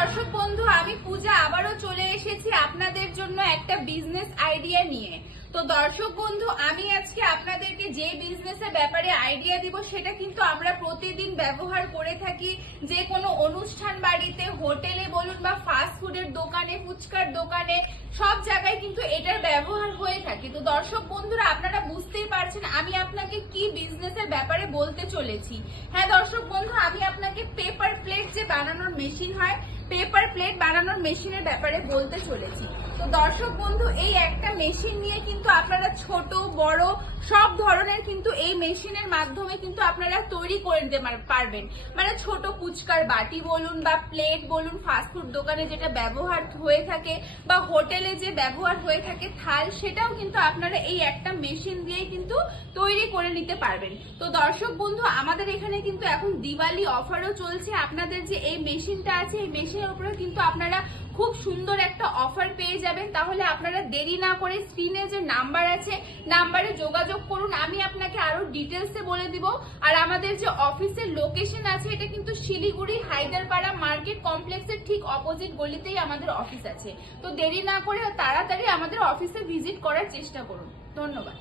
দর্শক বন্ধু, আমি পূজা আবারও চলে এসেছি আপনাদের জন্য একটা বিজনেস আইডিয়া নিয়ে। তো দর্শক বন্ধু, আমি আজকে আপনাদেরকে যে বিজনেসের ব্যাপারে আইডিয়া দিব সেটা কিন্তু আমরা প্রতিদিন ব্যবহার করে থাকি। যে কোনো অনুষ্ঠান বাড়িতে, হোটেলে বলুন বা ফাস্ট ফুডের দোকানে, ফুচকার দোকানে, সব জায়গায় কিন্তু এটার ব্যবহার হয়ে থাকে। তো দর্শক বন্ধুরা, আপনারা বুঝতেই পারছেন আমি আপনাকে কি বিজনেসের ব্যাপারে বলতে চলেছি। হ্যাঁ দর্শক বন্ধু, আমি আপনাকে পেপার প্লেট যে বানানোর মেশিন হয়, পেপার প্লেট বানানোর মেশিনের ব্যাপারে বলতে চলেছি। তো দর্শক বন্ধু, এই একটা মেশিন নিয়ে কিন্তু আপনারা ছোট বড় সব ধরনের কিন্তু এই মেশিনের মাধ্যমে কিন্তু আপনারা তৈরি করে নিতে পারবেন। মানে ছোট ফুচকার বাটি বলুন বা প্লেট বলুন, ফাস্টফুড দোকানে যেটা ব্যবহার হয়ে থাকে বা হোটেলে যে ব্যবহার হয়ে থাকে থাল, সেটাও কিন্তু আপনারা এই একটা মেশিন দিয়ে কিন্তু তৈরি করে নিতে পারবেন। তো দর্শক বন্ধু, আমাদের এখানে কিন্তু এখন দিওয়ালি অফারও চলছে। আপনাদের যে এই মেশিনটা আছে, এই মেশিনের উপরে কিন্তু আপনারা খুব সুন্দর একটা অফার পেয়ে যাবেন। তাহলে আপনারা দেরি না করে স্ক্রিনে যে নাম্বার আছে, নাম্বারে যোগাযোগ করুন। আমি আপনাকে আরো ডিটেলসে বলে দিব। আর আমাদের যে অফিসের লোকেশন আছে, এটা কিন্তু শিলিগুড়ি হায়দারপাড়া মার্কেট কমপ্লেক্সের ঠিক অপোজিট গলিতেই আমাদের অফিস আছে। তো দেরি না করে তাড়াতাড়ি আমাদের অফিসে ভিজিট করার চেষ্টা করুন। ধন্যবাদ।